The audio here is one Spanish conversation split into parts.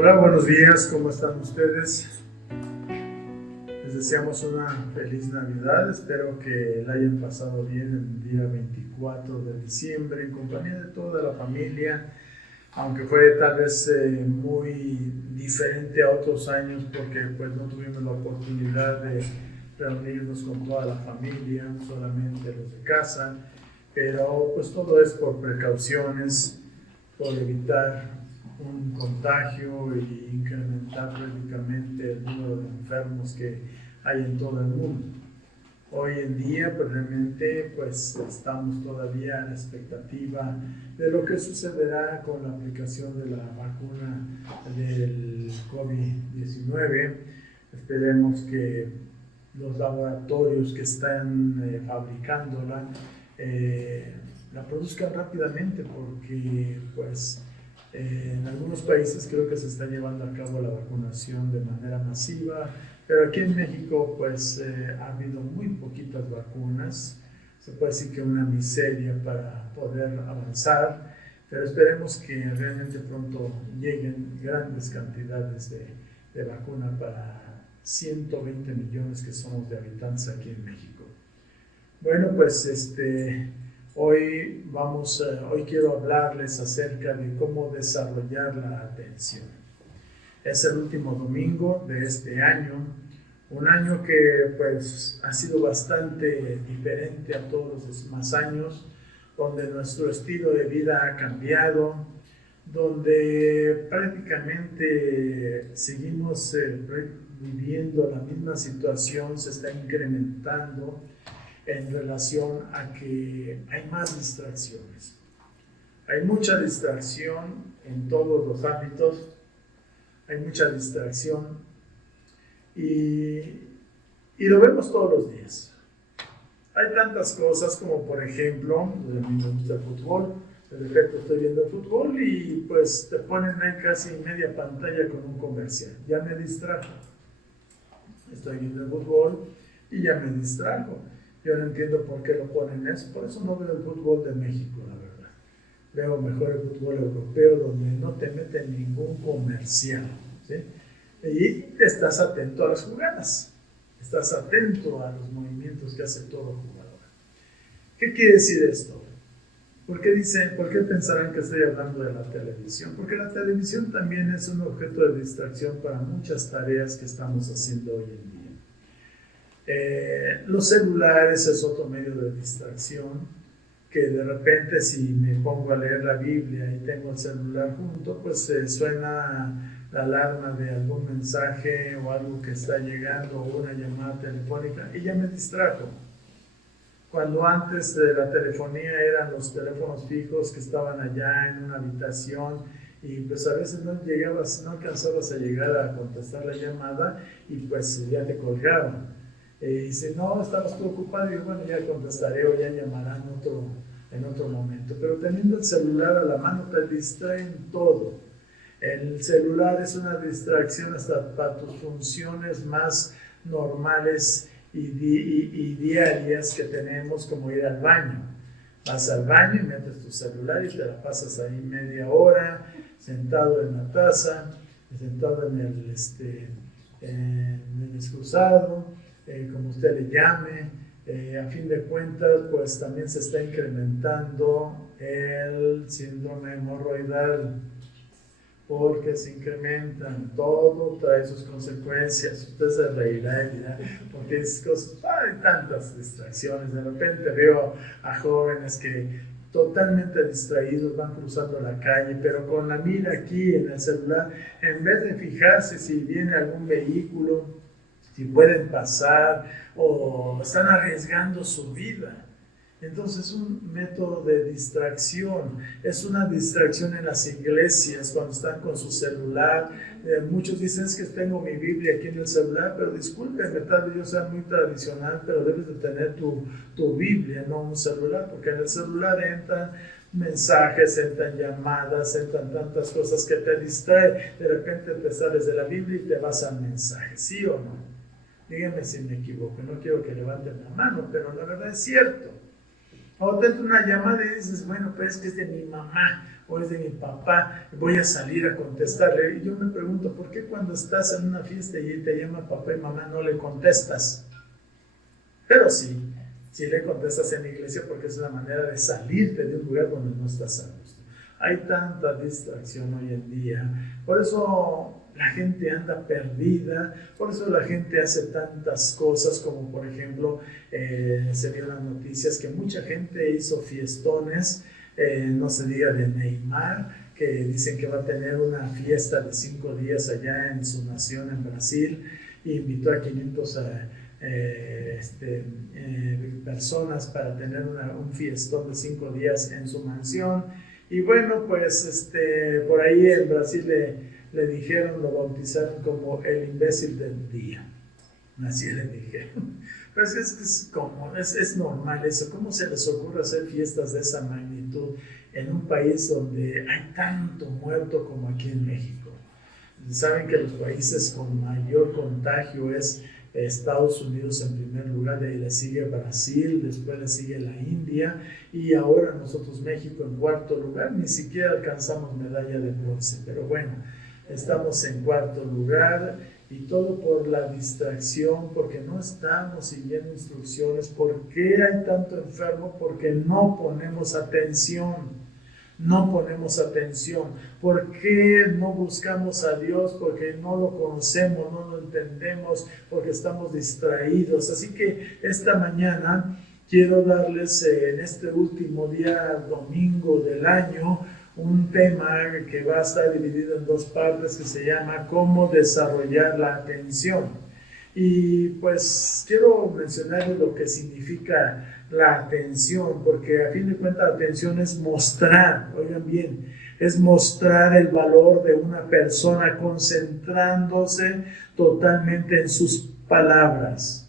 Hola, buenos días, ¿cómo están ustedes? Les deseamos una feliz Navidad, espero que la hayan pasado bien el día 24 de diciembre en compañía de toda la familia, aunque fue tal vez muy diferente a otros años porque pues no tuvimos la oportunidad de reunirnos con toda la familia, solamente los de casa, pero pues todo es por precauciones, por evitar un contagio y incrementar prácticamente el número de enfermos que hay en todo el mundo. Hoy en día, pues realmente, pues estamos todavía a la expectativa de lo que sucederá con la aplicación de la vacuna del COVID-19. Esperemos que los laboratorios que están fabricándola la produzcan rápidamente porque, pues, en algunos países creo que se está llevando a cabo la vacunación de manera masiva, pero aquí en México pues ha habido muy poquitas vacunas, se puede decir que una miseria para poder avanzar, pero esperemos que realmente pronto lleguen grandes cantidades de vacuna para 120 millones que somos de habitantes aquí en México. Bueno, pues hoy quiero hablarles acerca de cómo desarrollar la atención. Es el último domingo de este año, un año que pues ha sido bastante diferente a todos los demás años, donde nuestro estilo de vida ha cambiado, donde prácticamente seguimos viviendo la misma situación, se está incrementando en relación a que hay más distracciones. Hay mucha distracción en todos los ámbitos, hay mucha distracción y lo vemos todos los días. Hay tantas cosas como, por ejemplo, a mí me gusta el fútbol, de repente estoy viendo fútbol y pues te ponen ahí casi media pantalla con un comercial. Ya me distrajo. Estoy viendo el fútbol y ya me distrajo. Yo no entiendo por qué lo ponen eso, por eso no veo el fútbol de México, la verdad. Veo mejor el fútbol europeo donde no te meten ningún comercial, ¿sí? Y estás atento a las jugadas, estás atento a los movimientos que hace todo jugador. ¿Qué quiere decir esto? ¿Por qué pensarán que estoy hablando de la televisión? Porque la televisión también es un objeto de distracción para muchas tareas que estamos haciendo hoy en día. Los celulares es otro medio de distracción que de repente si me pongo a leer la Biblia y tengo el celular junto, pues suena la alarma de algún mensaje o algo que está llegando o una llamada telefónica y ya me distrajo. Cuando antes de la telefonía eran los teléfonos fijos que estaban allá en una habitación y pues a veces no alcanzabas a llegar a contestar la llamada y pues ya te colgaban. Dice, no, estabas preocupado y bueno, ya contestaré o ya llamarán en otro momento. Pero teniendo el celular a la mano te distraen todo. El celular es una distracción hasta para tus funciones más normales y diarias que tenemos, como ir al baño. Vas al baño y metes tu celular y te la pasas ahí media hora, sentado en la taza, sentado en el excusado, como usted le llame. A fin de cuentas, pues también se está incrementando el síndrome hemorroidal, porque se incrementan, todo trae sus consecuencias. Usted se reirá y dirá, porque es cosas, hay tantas distracciones. De repente veo a jóvenes que totalmente distraídos van cruzando la calle, pero con la mira aquí en el celular, en vez de fijarse si viene algún vehículo, si pueden pasar o están arriesgando su vida. Entonces es un método de distracción, es una distracción en las iglesias cuando están con su celular. Muchos dicen es que tengo mi Biblia aquí en el celular, pero discúlpeme, tal vez yo sea muy tradicional, pero debes de tener tu Biblia, no un celular, porque en el celular entran mensajes, entran llamadas, entran tantas cosas que te distraen. De repente te sales de la Biblia y te vas al mensaje, ¿sí o no? Díganme si me equivoco, no quiero que levanten la mano, pero la verdad es cierto. O te entra una llamada y dices, bueno, pues es que es de mi mamá o es de mi papá, voy a salir a contestarle. Y yo me pregunto, ¿por qué cuando estás en una fiesta y te llama papá y mamá no le contestas? Pero sí le contestas en la iglesia porque es una manera de salirte de un lugar donde no estás a gusto. Hay tanta distracción hoy en día, por eso la gente anda perdida, por eso la gente hace tantas cosas como por ejemplo, se vio en las noticias que mucha gente hizo fiestones, no se diga de Neymar, que dicen que va a tener una fiesta de 5 días allá en su nación, en Brasil, e invitó a 500 personas para tener un fiestón de 5 días en su mansión. Y bueno, pues por ahí en Brasil le dijeron, lo bautizaron como el imbécil del día. Así le dijeron. Pues es normal eso. ¿Cómo se les ocurre hacer fiestas de esa magnitud en un país donde hay tanto muerto como aquí en México? Saben que los países con mayor contagio es Estados Unidos en primer lugar, de ahí le sigue Brasil, después le sigue la India y ahora nosotros México en cuarto lugar, ni siquiera alcanzamos medalla de bronce, pero bueno, estamos en cuarto lugar y todo por la distracción, porque no estamos siguiendo instrucciones. ¿Por qué hay tanto enfermo? Porque no ponemos atención. No ponemos atención. ¿Por qué no buscamos a Dios? Porque no lo conocemos, no lo entendemos, porque estamos distraídos. Así que esta mañana quiero darles en este último día, domingo del año, un tema que va a estar dividido en 2 partes que se llama ¿Cómo desarrollar la atención? Y pues quiero mencionarles lo que significa la atención, porque a fin de cuentas la atención es mostrar, oigan bien, es mostrar el valor de una persona concentrándose totalmente en sus palabras.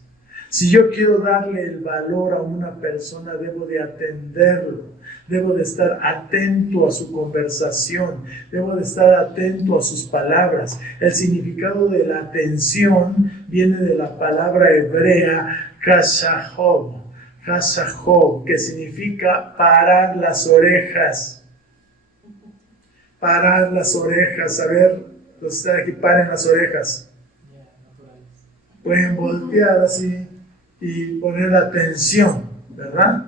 Si yo quiero darle el valor a una persona, debo de atenderlo, debo de estar atento a su conversación, debo de estar atento a sus palabras. El significado de la atención viene de la palabra hebrea kashahov, que significa parar las orejas. Parar las orejas. A ver, los que están aquí, paren las orejas. Pueden voltear así y poner la atención, ¿verdad?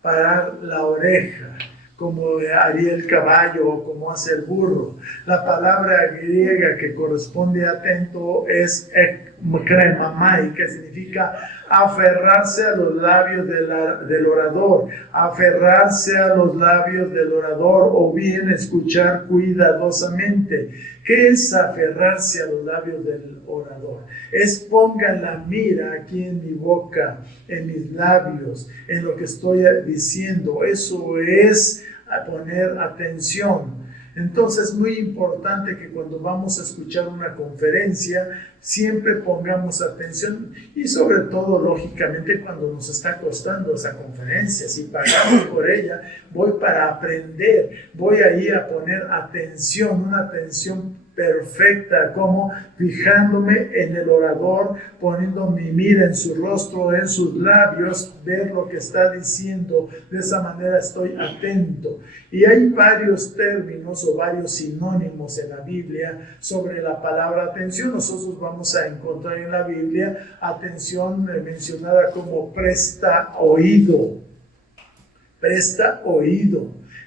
Parar la oreja, como haría el caballo o como hace el burro. La palabra griega que corresponde a atento es ekmkremamai, que significa aferrarse a los labios del orador, aferrarse a los labios del orador o bien escuchar cuidadosamente. ¿Qué es aferrarse a los labios del orador? Es pongan la mira aquí en mi boca, en mis labios, en lo que estoy diciendo. Eso es poner atención. Entonces es muy importante que cuando vamos a escuchar una conferencia siempre pongamos atención y sobre todo lógicamente cuando nos está costando esa conferencia, si pagamos por ella, voy para aprender, voy ahí a poner atención, una atención perfecta, como fijándome en el orador, poniendo mi mira en su rostro, en sus labios, ver lo que está diciendo. De esa manera estoy atento. Y hay varios términos o varios sinónimos en la Biblia sobre la palabra atención. Nosotros vamos a encontrar en la Biblia atención mencionada como presta oído,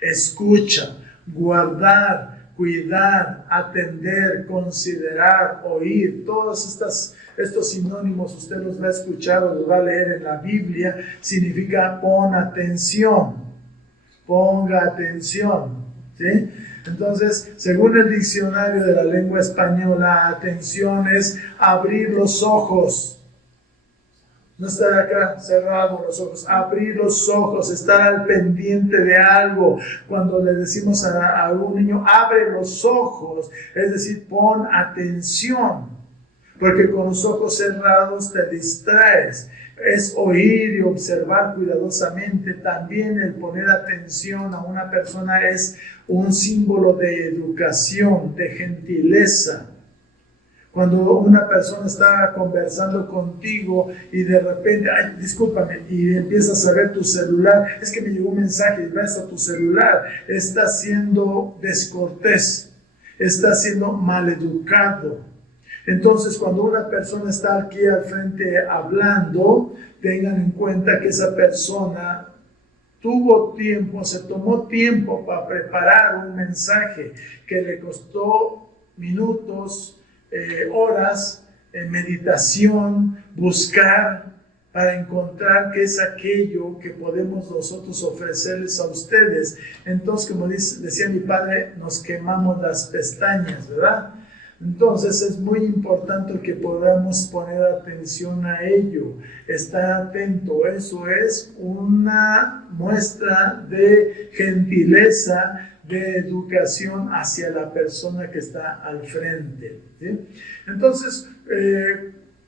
escucha, guardar, cuidar, atender, considerar, oír. Todos estos sinónimos usted los va a escuchar o los va a leer en la Biblia. Significa pon atención, ponga atención, ¿sí? Entonces, según el diccionario de la lengua española, atención es abrir los ojos. No estar acá cerrado los ojos, abrir los ojos, estar al pendiente de algo. Cuando le decimos a un niño, abre los ojos, es decir, pon atención, porque con los ojos cerrados te distraes. Es oír y observar cuidadosamente. También el poner atención a una persona es un símbolo de educación, de gentileza. Cuando una persona está conversando contigo y de repente, ay, discúlpame, y empiezas a ver tu celular, es que me llegó un mensaje y ves a tu celular, estás siendo descortés, estás siendo maleducado. Entonces, cuando una persona está aquí al frente hablando, tengan en cuenta que esa persona tuvo tiempo, se tomó tiempo para preparar un mensaje que le costó minutos, horas, meditación, buscar para encontrar qué es aquello que podemos nosotros ofrecerles a ustedes. Entonces, como decía mi padre, nos quemamos las pestañas, ¿verdad? Entonces es muy importante que podamos poner atención a ello, estar atento. Eso es una muestra de gentileza, de educación hacia la persona que está al frente, ¿sí? Entonces,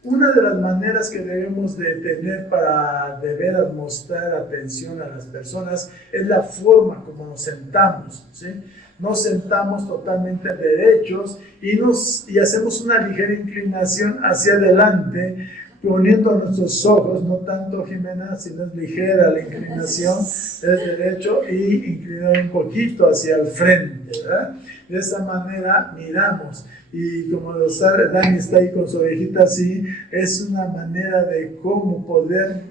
una de las maneras que debemos de tener para de veras mostrar atención a las personas es la forma como nos sentamos, ¿sí? Nos sentamos totalmente derechos y hacemos una ligera inclinación hacia adelante, poniendo nuestros ojos, no tanto, Jimena, sino es ligera la inclinación, es derecho y inclinar un poquito hacia el frente, ¿verdad? De esa manera miramos. Y como Dani está ahí con su orejita así, es una manera de cómo poder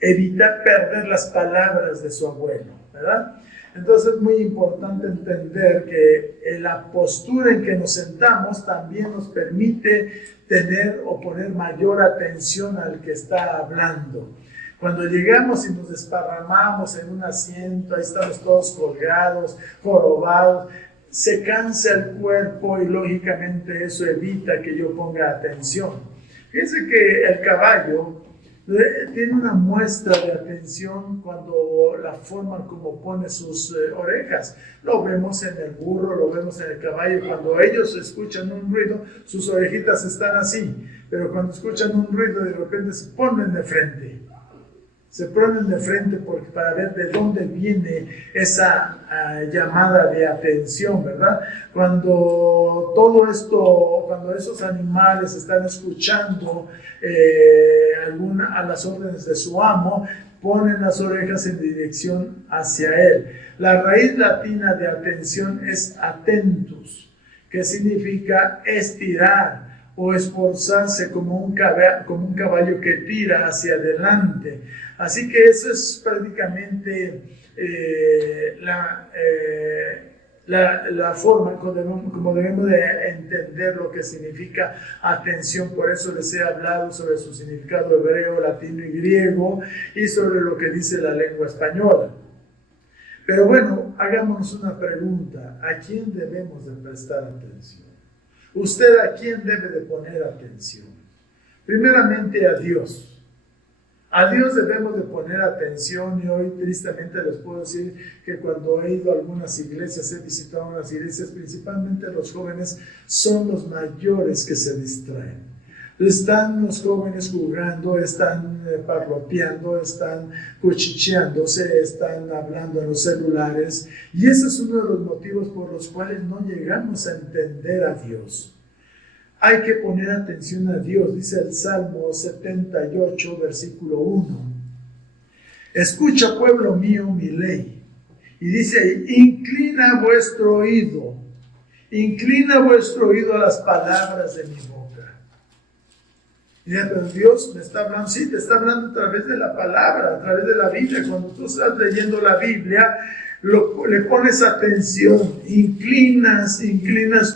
evitar perder las palabras de su abuelo, ¿verdad? Entonces es muy importante entender que la postura en que nos sentamos también nos permite tener o poner mayor atención al que está hablando. Cuando llegamos y nos desparramamos en un asiento, ahí estamos todos colgados, jorobados, se cansa el cuerpo y lógicamente eso evita que yo ponga atención. Fíjense que el caballo tiene una muestra de atención cuando la forma como pone sus orejas. Lo vemos en el burro, lo vemos en el caballo. Cuando ellos escuchan un ruido, sus orejitas están así. Pero cuando escuchan un ruido, de repente se ponen de frente. Se ponen de frente para ver de dónde viene esa llamada de atención, ¿verdad? Cuando todo esto, cuando esos animales están escuchando a las órdenes de su amo, ponen las orejas en dirección hacia él. La raíz latina de atención es atentus, que significa estirar o esforzarse como un caballo que tira hacia adelante. Así que eso es prácticamente la forma como debemos de entender lo que significa atención. Por eso les he hablado sobre su significado hebreo, latino y griego y sobre lo que dice la lengua española. Pero bueno, hagámonos una pregunta. ¿A quién debemos de prestar atención? ¿Usted a quién debe de poner atención? Primeramente a Dios. A Dios debemos de poner atención y hoy tristemente les puedo decir que cuando he ido a algunas iglesias, he visitado unas iglesias, principalmente los jóvenes son los mayores que se distraen. Están los jóvenes jugando, están parloteando, están cuchicheándose, están hablando en los celulares y ese es uno de los motivos por los cuales no llegamos a entender a Dios. Hay que poner atención a Dios, dice el Salmo 78, versículo 1. Escucha, pueblo mío, mi ley. Y dice ahí, inclina vuestro oído a las palabras de mi boca. Y dice, pero Dios me está hablando, sí, te está hablando a través de la palabra, a través de la Biblia. Cuando tú estás leyendo la Biblia, le pones atención, inclinas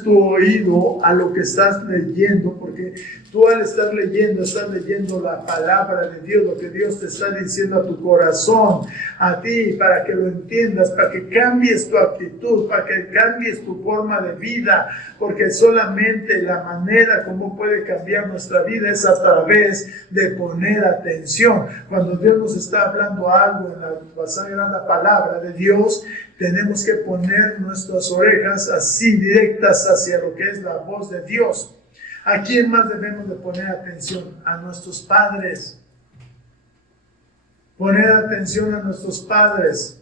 tu oído a lo que estás leyendo, porque tú al estar leyendo, estás leyendo la palabra de Dios, lo que Dios te está diciendo a tu corazón, a ti, para que lo entiendas, para que cambies tu actitud, para que cambies tu forma de vida, porque solamente la manera como puede cambiar nuestra vida es a través de poner atención. Cuando Dios nos está hablando algo en la sagrada palabra de Dios, tenemos que poner nuestras orejas así directas hacia lo que es la voz de Dios. ¿A quién más debemos de poner atención? A nuestros padres. Poner atención a nuestros padres.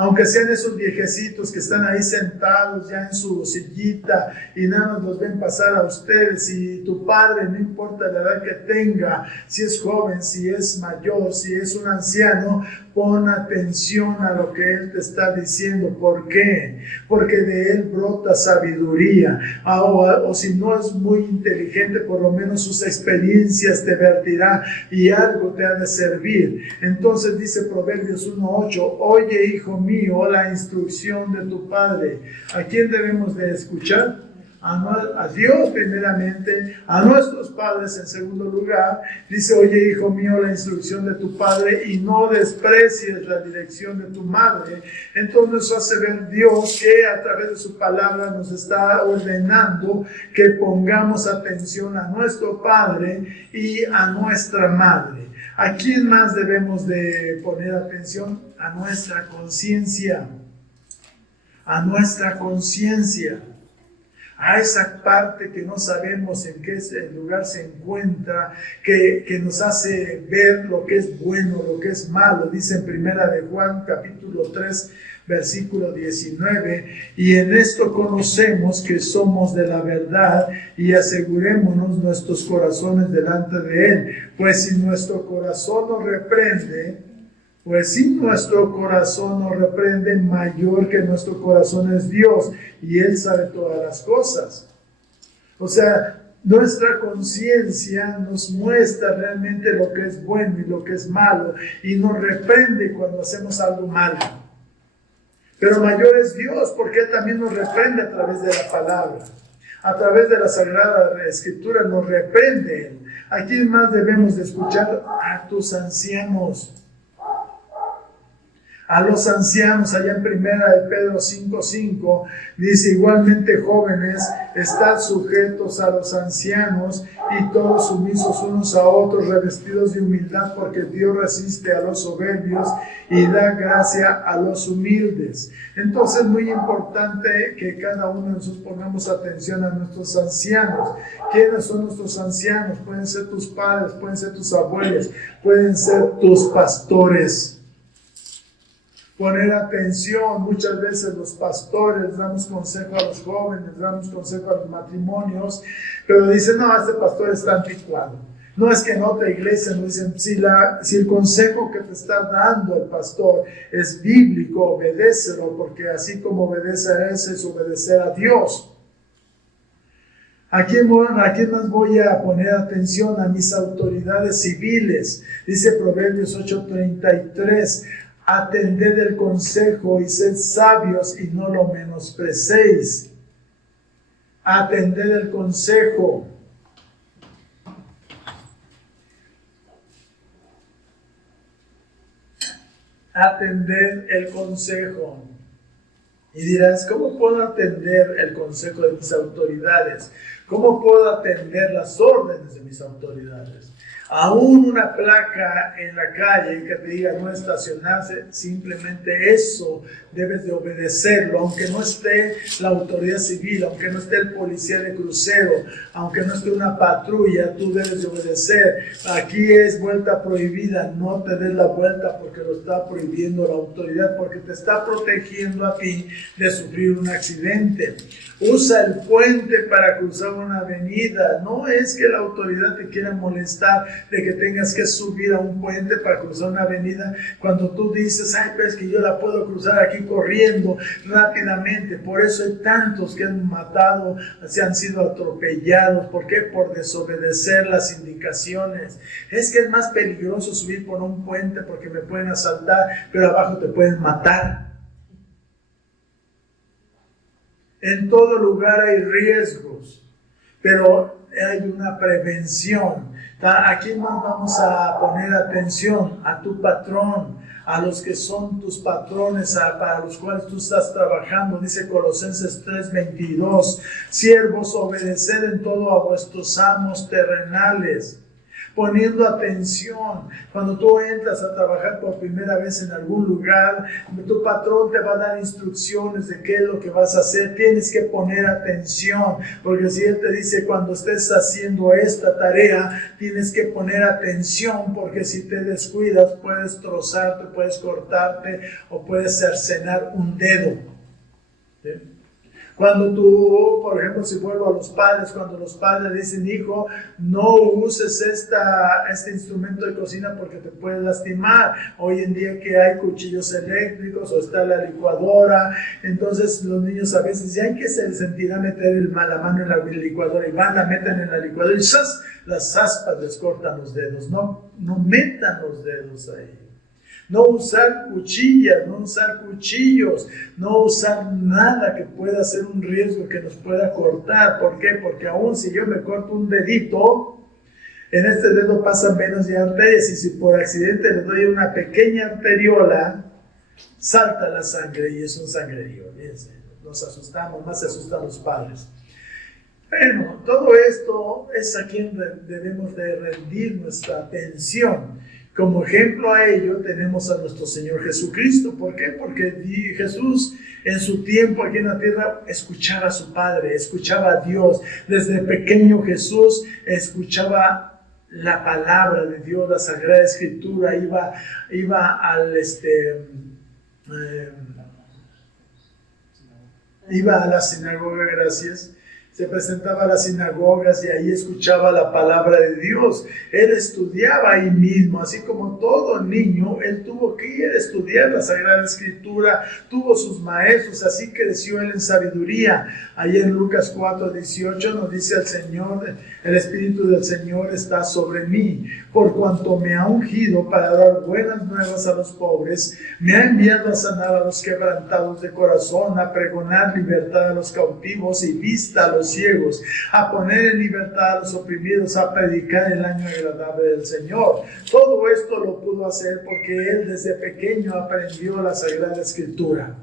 Aunque sean esos viejecitos que están ahí sentados ya en su sillita y nada más los ven pasar a ustedes, y tu padre, no importa la edad que tenga, si es joven, si es mayor, si es un anciano, pon atención a lo que él te está diciendo. ¿Por qué? Porque de él brota sabiduría. O si no es muy inteligente, por lo menos sus experiencias te vertirá y algo te ha de servir. Entonces dice Proverbios 1:8, oye, hijo mío, la instrucción de tu padre. ¿A quién debemos de escuchar? A Dios primeramente, a nuestros padres en segundo lugar. Dice, oye, hijo mío, la instrucción de tu padre y no desprecies la dirección de tu madre. Entonces nos hace ver Dios que a través de su palabra nos está ordenando que pongamos atención a nuestro padre y a nuestra madre. ¿A quién más debemos de poner atención? A nuestra conciencia. A nuestra conciencia. A esa parte que no sabemos en qué lugar se encuentra, que nos hace ver lo que es bueno, lo que es malo. Dice en Primera de Juan, capítulo 3, versículo 19, y en esto conocemos que somos de la verdad y asegurémonos nuestros corazones delante de Él. Pues si nuestro corazón nos reprende, mayor que nuestro corazón es Dios, y Él sabe todas las cosas. O sea, nuestra conciencia nos muestra realmente lo que es bueno y lo que es malo, y nos reprende cuando hacemos algo malo. Pero mayor es Dios, porque Él también nos reprende a través de la palabra. A través de la Sagrada Escritura nos reprende. ¿A quién más debemos de escuchar? A tus ancianos. A los ancianos, allá en Primera de Pedro 5:5, dice, igualmente jóvenes, estad sujetos a los ancianos y todos sumisos unos a otros, revestidos de humildad, porque Dios resiste a los soberbios y da gracia a los humildes. Entonces es muy importante que cada uno de nosotros pongamos atención a nuestros ancianos. ¿Quiénes son nuestros ancianos? Pueden ser tus padres, pueden ser tus abuelos, pueden ser tus pastores. Poner atención, muchas veces los pastores damos consejo a los jóvenes, damos consejo a los matrimonios, pero dicen, no, este pastor está anticuado. No es que en otra iglesia nos dicen, si el consejo que te está dando el pastor es bíblico, obedécelo, porque así como obedece a ese es obedecer a Dios. ¿A quién más voy a poner atención? A mis autoridades civiles. Dice Proverbios 8:33, atended el consejo y sed sabios y no lo menosprecéis. Atended el consejo. Atended el consejo. Y dirás, ¿cómo puedo atender el consejo de mis autoridades? ¿Cómo puedo atender las órdenes de mis autoridades? Aún una placa en la calle que te diga no estacionarse, simplemente eso debes de obedecerlo, aunque no esté la autoridad civil, aunque no esté el policía de crucero, aunque no esté una patrulla, tú debes de obedecer. Aquí es vuelta prohibida, no te des la vuelta porque lo está prohibiendo la autoridad, porque te está protegiendo a ti de sufrir un accidente. Usa el puente para cruzar una avenida. No es que la autoridad te quiera molestar de que tengas que subir a un puente para cruzar una avenida cuando tú dices, ay, pero es que yo la puedo cruzar aquí corriendo rápidamente. Por eso hay tantos que han matado, se han sido atropellados. ¿Por qué? Por desobedecer las indicaciones. Es que es más peligroso subir por un puente porque me pueden asaltar, pero abajo te pueden matar. En todo lugar hay riesgos, pero hay una prevención. ¿A quién más vamos a poner atención? A tu patrón, a los que son tus patrones, para los cuales tú estás trabajando. Dice Colosenses 3:22, siervos, obedeced en todo a vuestros amos terrenales, poniendo atención. Cuando tú entras a trabajar por primera vez en algún lugar, tu patrón te va a dar instrucciones de qué es lo que vas a hacer. Tienes que poner atención, porque si él te dice cuando estés haciendo esta tarea, tienes que poner atención, porque si te descuidas puedes trozarte, puedes cortarte o puedes cercenar un dedo. ¿Sí? Cuando tú, por ejemplo, si vuelvo a los padres, cuando los padres dicen, hijo, no uses este instrumento de cocina porque te puede lastimar. Hoy en día que hay cuchillos eléctricos o está la licuadora, entonces los niños a veces dicen, ¿qué se sentirá meter la mano en la licuadora? Y van, la meten en la licuadora y ¡zas! Las aspas les cortan los dedos. No metan los dedos ahí. No usar cuchillas, no usar cuchillos, no usar nada que pueda ser un riesgo que nos pueda cortar. ¿Por qué? Porque aún si yo me corto un dedito, en este dedo pasan venas y arterias, y si por accidente le doy una pequeña arteriola, salta la sangre y es un sangrerío. Nos asustamos, más se asustan los padres. Bueno, todo esto es a quien debemos de rendir nuestra atención. Como ejemplo a ello tenemos a nuestro Señor Jesucristo. ¿Por qué? Porque Jesús en su tiempo aquí en la tierra escuchaba a su Padre, escuchaba a Dios. Desde pequeño Jesús escuchaba la palabra de Dios, la Sagrada Escritura, iba a la sinagoga, gracias. Se presentaba a las sinagogas y ahí escuchaba la palabra de Dios. Él estudiaba ahí mismo, así como todo niño, él tuvo que ir a estudiar la Sagrada Escritura, tuvo sus maestros, así creció él en sabiduría. Ahí en Lucas 4:18 nos dice el Señor, el Espíritu del Señor está sobre mí, por cuanto me ha ungido para dar buenas nuevas a los pobres, me ha enviado a sanar a los quebrantados de corazón, a pregonar libertad a los cautivos y vista a los ciegos, a poner en libertad a los oprimidos, a predicar el año agradable del Señor. Todo esto lo pudo hacer porque él desde pequeño aprendió la Sagrada Escritura.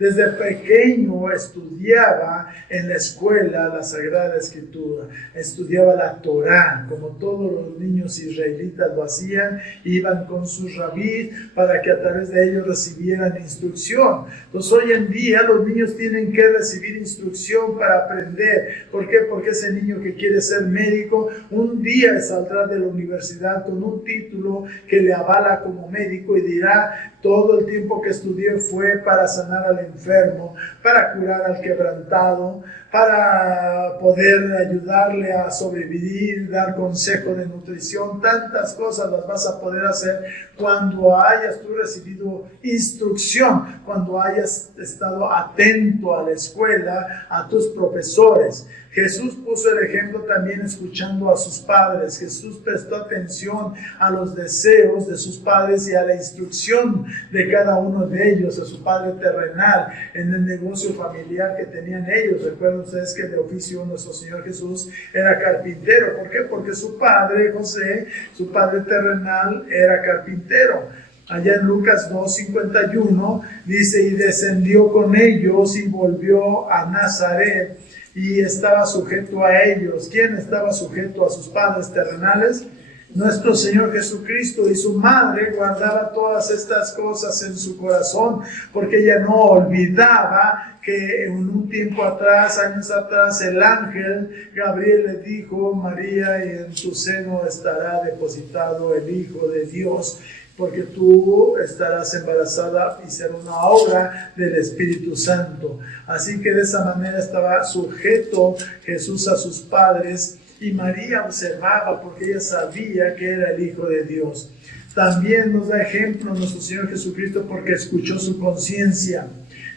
Desde pequeño estudiaba en la escuela la Sagrada Escritura, estudiaba la Torá, como todos los niños israelitas lo hacían, iban con sus rabís para que a través de ellos recibieran instrucción. Entonces hoy en día los niños tienen que recibir instrucción para aprender. ¿Por qué? Porque ese niño que quiere ser médico, un día saldrá de la universidad con un título que le avala como médico y dirá, todo el tiempo que estudié fue para sanar al enfermo, para curar al quebrantado, para poder ayudarle a sobrevivir, dar consejo de nutrición. Tantas cosas las vas a poder hacer cuando hayas tú recibido instrucción, cuando hayas estado atento a la escuela, a tus profesores. Jesús puso el ejemplo también escuchando a sus padres. Jesús prestó atención a los deseos de sus padres y a la instrucción de cada uno de ellos, a su padre terrenal, en el negocio familiar que tenían ellos. Recuerden ustedes que de oficio nuestro Señor Jesús era carpintero. ¿Por qué? Porque su padre José, su padre terrenal, era carpintero. Allá en Lucas 2:51 dice, y descendió con ellos y volvió a Nazaret y estaba sujeto a ellos. ¿Quién estaba sujeto a sus padres terrenales? Nuestro Señor Jesucristo, y su madre guardaba todas estas cosas en su corazón, porque ella no olvidaba que en un tiempo atrás, años atrás, el ángel Gabriel le dijo, María, y en tu seno estará depositado el Hijo de Dios, porque tú estarás embarazada y será una obra del Espíritu Santo. Así que de esa manera estaba sujeto Jesús a sus padres, y María observaba porque ella sabía que era el Hijo de Dios. También nos da ejemplo nuestro Señor Jesucristo porque escuchó su conciencia.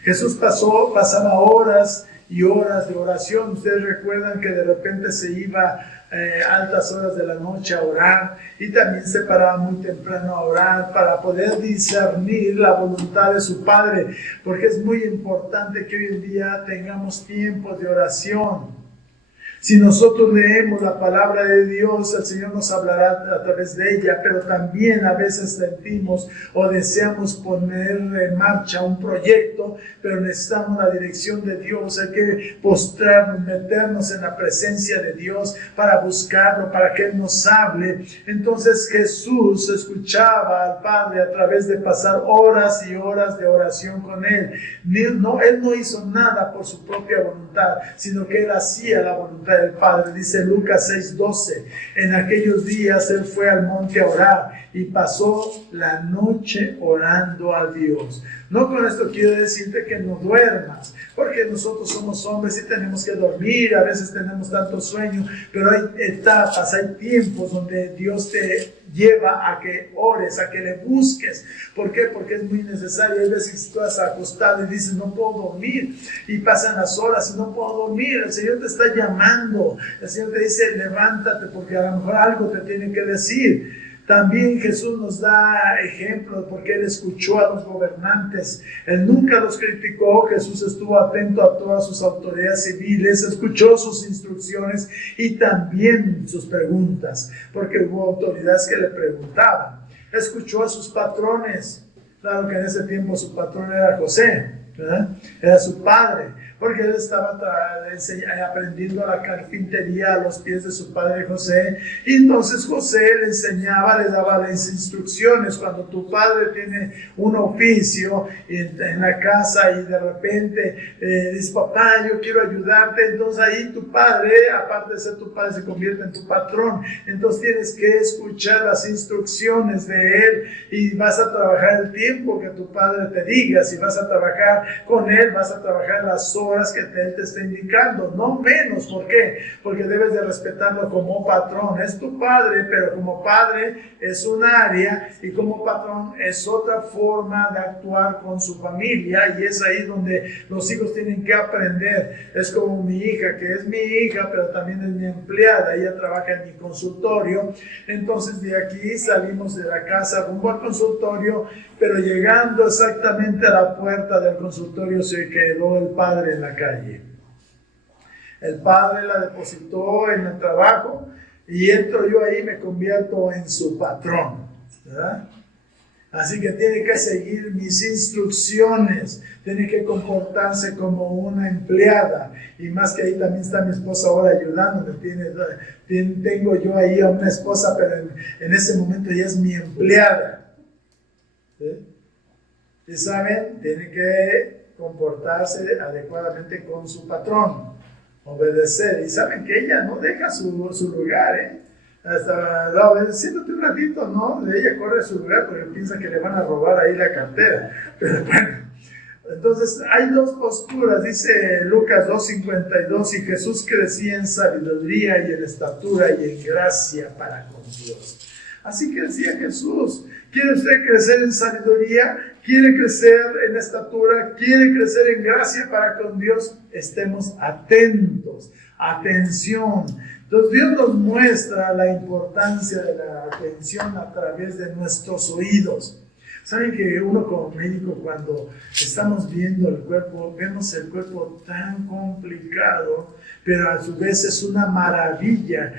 Jesús pasaba horas y horas de oración. Ustedes recuerdan que de repente se iba altas horas de la noche a orar, y también se paraba muy temprano a orar para poder discernir la voluntad de su Padre, porque es muy importante que hoy en día tengamos tiempos de oración. Si nosotros leemos la palabra de Dios, el Señor nos hablará a través de ella, pero también a veces sentimos o deseamos poner en marcha un proyecto, pero necesitamos la dirección de Dios. Hay que postrarnos, meternos en la presencia de Dios para buscarlo, para que Él nos hable. Entonces Jesús escuchaba al Padre a través de pasar horas y horas de oración con Él. Él no hizo nada por su propia voluntad, sino que Él hacía la voluntad del Padre. Dice Lucas 6:12, en aquellos días Él fue al monte a orar y pasó la noche orando a Dios. No con esto quiero decirte que no duermas, porque nosotros somos hombres y tenemos que dormir, a veces tenemos tanto sueño, pero hay etapas, hay tiempos donde Dios te lleva a que ores, a que le busques. ¿Por qué? Porque es muy necesario. Hay veces que estás acostado y dices, no puedo dormir, y pasan las horas y no puedo dormir. El Señor te está llamando, el Señor te dice, levántate, porque a lo mejor algo te tiene que decir. También Jesús nos da ejemplos porque Él escuchó a los gobernantes. Él nunca los criticó. Jesús estuvo atento a todas sus autoridades civiles, escuchó sus instrucciones y también sus preguntas, porque hubo autoridades que le preguntaban. Escuchó a sus patrones. Claro que en ese tiempo su patrón era José, ¿verdad? Era su padre, porque él estaba aprendiendo la carpintería a los pies de su padre José, y entonces José le enseñaba, le daba las instrucciones. Cuando tu padre tiene un oficio en la casa y de repente dice, papá, yo quiero ayudarte, entonces ahí tu padre, aparte de ser tu padre, se convierte en tu patrón. Entonces tienes que escuchar las instrucciones de él y vas a trabajar el tiempo que tu padre te diga. Si vas a trabajar con él, vas a trabajar las horas que él te está indicando, no menos. ¿Por qué? Porque debes de respetarlo como patrón. Es tu padre, pero como padre es un área y como patrón es otra forma de actuar con su familia, y es ahí donde los hijos tienen que aprender. Es como mi hija, que es mi hija, pero también es mi empleada. Ella trabaja en mi consultorio. Entonces de aquí salimos de la casa rumbo al consultorio, pero llegando exactamente a la puerta del consultorio se quedó el padre en la calle. El padre la depositó en el trabajo y entro yo ahí y me convierto en su patrón, ¿verdad? Así que tiene que seguir mis instrucciones, tiene que comportarse como una empleada. Y más que ahí también está mi esposa ahora ayudándome. Tengo yo ahí a una esposa, pero en ese momento ella es mi empleada. ¿Sí? Y saben, tiene que comportarse adecuadamente con su patrón, obedecer. Y saben que ella no deja su lugar, hasta siéntate un ratito, ¿no? Ella corre a su lugar porque piensa que le van a robar ahí la cartera. Pero bueno, entonces hay dos posturas. Dice Lucas 2:52, y Jesús crecía en sabiduría y en estatura y en gracia para con Dios. Así que decía Jesús, ¿quiere usted crecer en sabiduría? ¿Quiere crecer en estatura? ¿Quiere crecer en gracia para con Dios? Estemos atentos, atención. Entonces Dios nos muestra la importancia de la atención a través de nuestros oídos. Saben que uno como médico, cuando estamos viendo el cuerpo, vemos el cuerpo tan complicado, pero a su vez es una maravilla.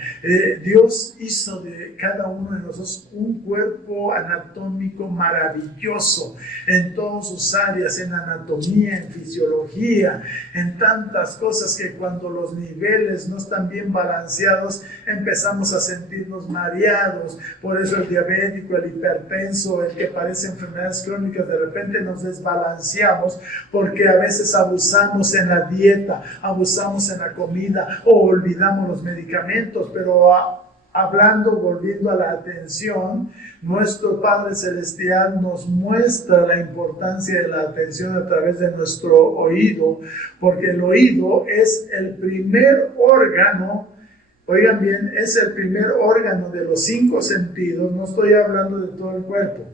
Dios hizo de cada uno de nosotros un cuerpo anatómico maravilloso en todas sus áreas, en anatomía, en fisiología, en tantas cosas que cuando los niveles no están bien balanceados, empezamos a sentirnos mareados. Por eso el diabético, el hipertenso, el que padece enfermedades crónicas, de repente nos desbalanceamos porque a veces abusamos en la dieta, abusamos en la comida o olvidamos los medicamentos. Pero volviendo a la atención, nuestro Padre Celestial nos muestra la importancia de la atención a través de nuestro oído, porque el oído es el primer órgano. Oigan bien, es el primer órgano de los 5 sentidos. No estoy hablando de todo el cuerpo.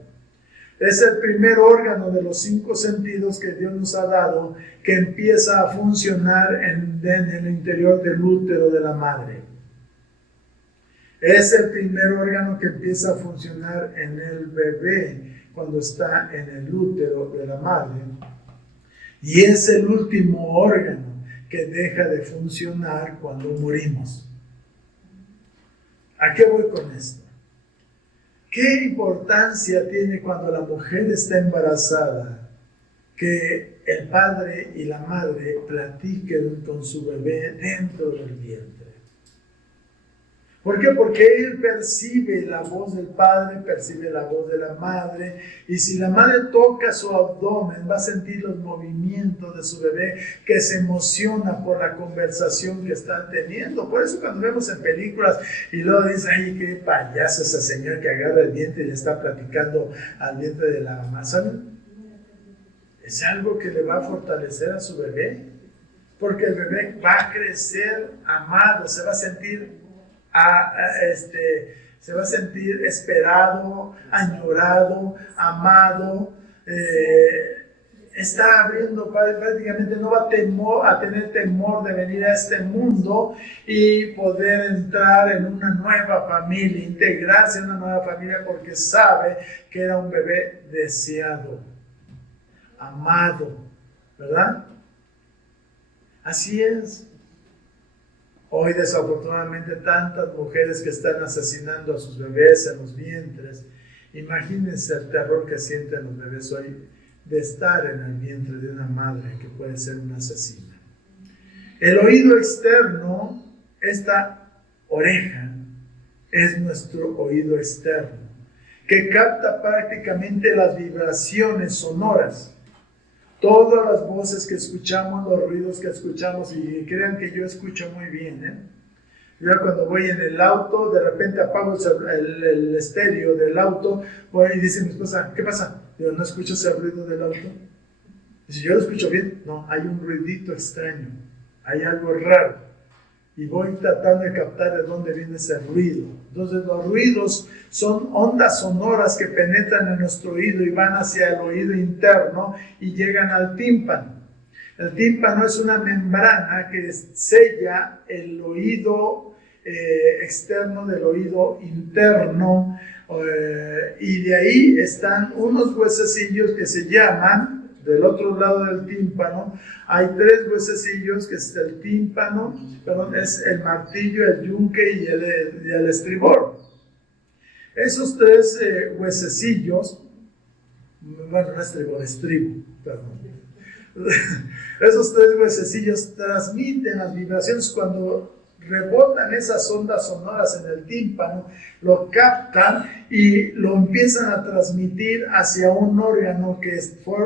Es el primer órgano de los 5 sentidos que Dios nos ha dado, que empieza a funcionar en el interior del útero de la madre. Es el primer órgano que empieza a funcionar en el bebé cuando está en el útero de la madre. Y es el último órgano que deja de funcionar cuando morimos. ¿A qué voy con esto? ¿Qué importancia tiene cuando la mujer está embarazada que el padre y la madre platiquen con su bebé dentro del vientre? ¿Por qué? Porque él percibe la voz del padre, percibe la voz de la madre, y si la madre toca su abdomen, va a sentir los movimientos de su bebé, que se emociona por la conversación que están teniendo. Por eso cuando vemos en películas y luego dice, ay, qué payaso ese señor que agarra el vientre y le está platicando al vientre de la mamá, ¿saben? Es algo que le va a fortalecer a su bebé, porque el bebé va a crecer amado, se va a sentir se va a sentir esperado, añorado, amado, está abriendo, prácticamente no va a tener temor de venir a este mundo y poder entrar en una nueva familia, integrarse en una nueva familia, porque sabe que era un bebé deseado, amado, ¿verdad? Así es. Hoy desafortunadamente tantas mujeres que están asesinando a sus bebés en los vientres. Imagínense el terror que sienten los bebés hoy de estar en el vientre de una madre que puede ser una asesina. El oído externo, esta oreja, es nuestro oído externo, que capta prácticamente las vibraciones sonoras. Todas las voces que escuchamos, los ruidos que escuchamos, y crean que yo escucho muy bien, ¿eh? Yo cuando voy en el auto, de repente apago el estéreo del auto, voy y dice mi esposa, ¿qué pasa? Digo, ¿no escucho ese ruido del auto? Dice, ¿yo lo escucho bien? No, hay un ruidito extraño, hay algo raro. Y voy tratando de captar de dónde viene ese ruido. Entonces los ruidos son ondas sonoras que penetran en nuestro oído y van hacia el oído interno y llegan al tímpano. El tímpano es una membrana que sella el oído externo del oído interno, y de ahí están unos huesecillos que se llaman, del otro lado del tímpano, hay 3 huesecillos, que es el tímpano, es el martillo, el yunque y el estribor. Esos 3 huesecillos, bueno, no estribo, perdón. Esos 3 huesecillos transmiten las vibraciones cuando rebotan esas ondas sonoras en el tímpano, lo captan y lo empiezan a transmitir hacia un órgano que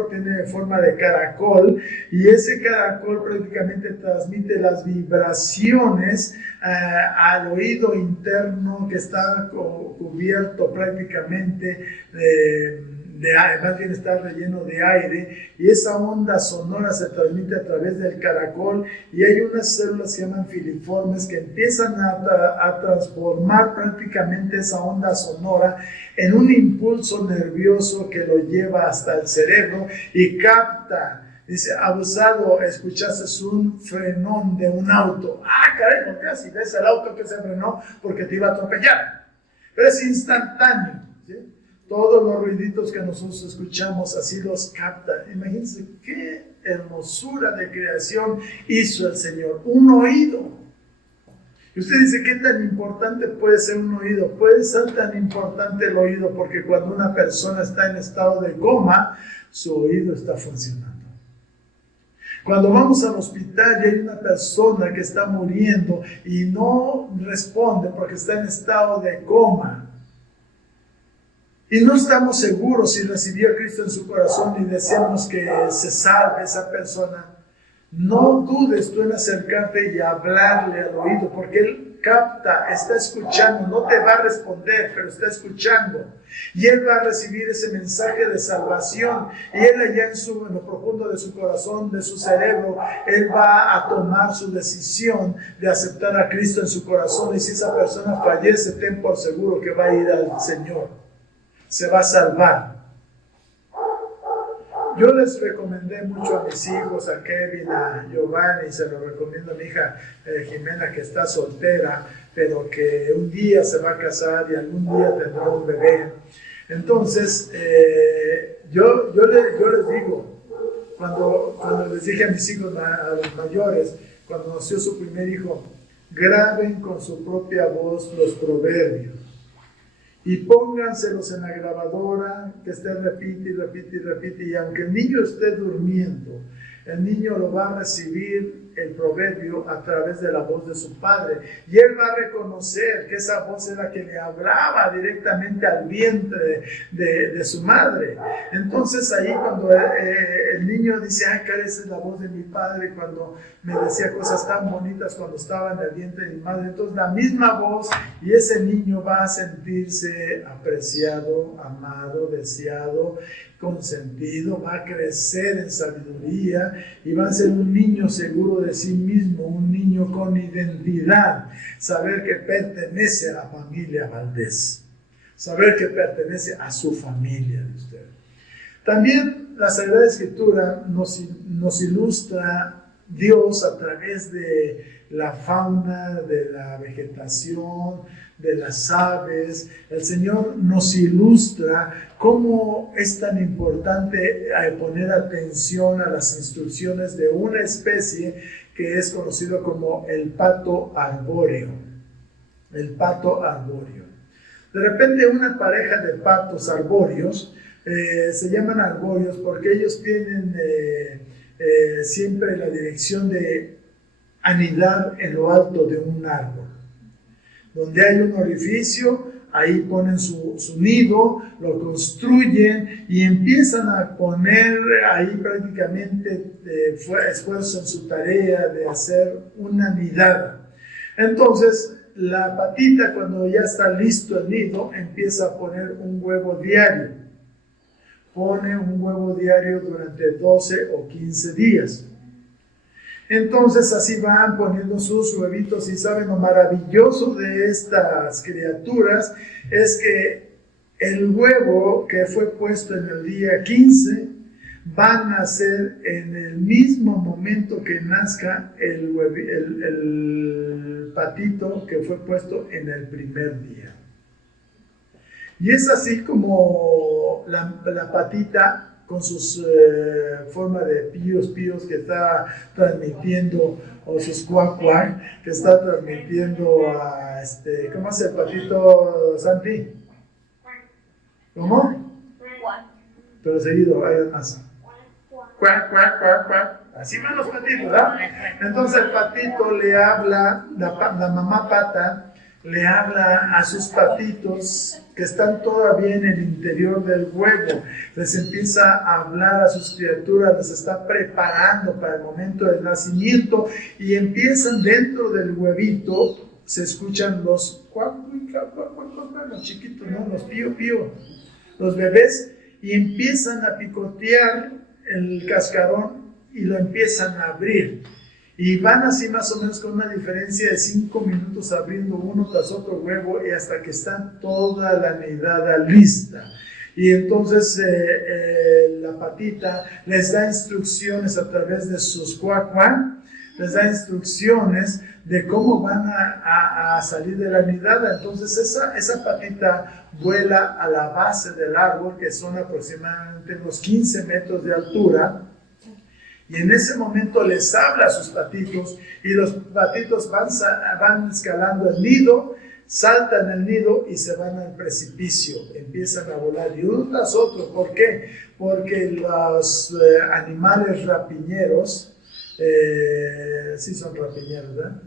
tiene forma de caracol, y ese caracol prácticamente transmite las vibraciones al oído interno, que está cubierto prácticamente más bien está relleno de aire, y esa onda sonora se transmite a través del caracol, y hay unas células que se llaman filiformes que empiezan a transformar prácticamente esa onda sonora en un impulso nervioso que lo lleva hasta el cerebro y capta. Dice, abusado, escuchaste un frenón de un auto. Ah, caray, no te así ves el auto que se frenó porque te iba a atropellar. Pero es instantáneo, ¿sí? Todos los ruiditos que nosotros escuchamos así los capta. Imagínense qué hermosura de creación hizo el Señor. Un oído. Y usted dice, ¿qué tan importante puede ser un oído? Puede ser tan importante el oído porque cuando una persona está en estado de coma, su oído está funcionando. Cuando vamos al hospital y hay una persona que está muriendo y no responde porque está en estado de coma, y no estamos seguros si recibió a Cristo en su corazón y deseamos que se salve esa persona, no dudes tú en acercarte y hablarle al oído, porque Él capta, está escuchando, no te va a responder, pero está escuchando. Y Él va a recibir ese mensaje de salvación, y Él allá en lo profundo de su corazón, de su cerebro, Él va a tomar su decisión de aceptar a Cristo en su corazón, y si esa persona fallece, ten por seguro que va a ir al Señor. Se va a salvar. Yo les recomendé mucho a mis hijos, a Kevin, a Giovanni, se lo recomiendo a mi hija Jimena, que está soltera, pero que un día se va a casar y algún día tendrá un bebé. Entonces, yo les digo, cuando les dije a mis hijos, a los mayores, cuando nació su primer hijo, graben con su propia voz los proverbios y pónganselos en la grabadora, que esté repite y repite y repite, y aunque el niño esté durmiendo, el niño lo va a recibir el proverbio a través de la voz de su padre, y él va a reconocer que esa voz era la que le hablaba directamente al vientre de su madre. Entonces ahí cuando el niño dice, ay, cara, esa es la voz de mi padre cuando me decía cosas tan bonitas cuando estaba en el vientre de mi madre, entonces la misma voz, y ese niño va a sentirse apreciado, amado, deseado, consentido, va a crecer en sabiduría y va a ser un niño seguro de sí mismo, un niño con identidad, saber que pertenece a la familia Valdés, saber que pertenece a su familia de usted. También la Sagrada Escritura nos ilustra Dios a través de la fauna, de la vegetación, de las aves. El Señor nos ilustra cómo es tan importante poner atención a las instrucciones de una especie que es conocido como el pato arbóreo. El pato arbóreo. De repente una pareja de patos arbóreos se llaman arbóreos porque ellos tienen siempre la dirección de anidar en lo alto de un árbol. Donde hay un orificio, ahí ponen su nido, lo construyen y empiezan a poner ahí prácticamente esfuerzo en su tarea de hacer una nidada. Entonces, la patita, cuando ya está listo el nido, empieza a poner un huevo diario. Pone un huevo diario durante 12 o 15 días. Entonces así van poniendo sus huevitos, y saben, lo maravilloso de estas criaturas es que el huevo que fue puesto en el día 15 va a nacer en el mismo momento que nazca el patito que fue puesto en el primer día. Y es así como la patita con sus forma de píos que está transmitiendo, o sus cuac que está transmitiendo a ¿cómo hace el patito, Santi? ¿Cómo? Pero seguido, hay más. Cuac. Así van los patitos, ¿verdad? Entonces el patito le habla, la mamá pata le habla a sus patitos que están todavía en el interior del huevo, les empieza a hablar a sus criaturas, les está preparando para el momento del nacimiento, y empiezan dentro del huevito, se escuchan los los chiquitos, ¿no? Los pío, los bebés, y empiezan a picotear el cascarón y lo empiezan a abrir. Y van así más o menos con una diferencia de 5 minutos abriendo uno tras otro huevo, y hasta que está toda la nidada lista. Y entonces la patita les da instrucciones a través de sus cuacuán, les da instrucciones de cómo van a salir de la nidada. Entonces esa patita vuela a la base del árbol, que son aproximadamente unos 15 metros de altura. Y en ese momento les habla a sus patitos, y los patitos van escalando el nido, saltan el nido y se van al precipicio, empiezan a volar, y uno tras otro. ¿Por qué? Porque los animales rapiñeros, sí son rapiñeros, ¿verdad?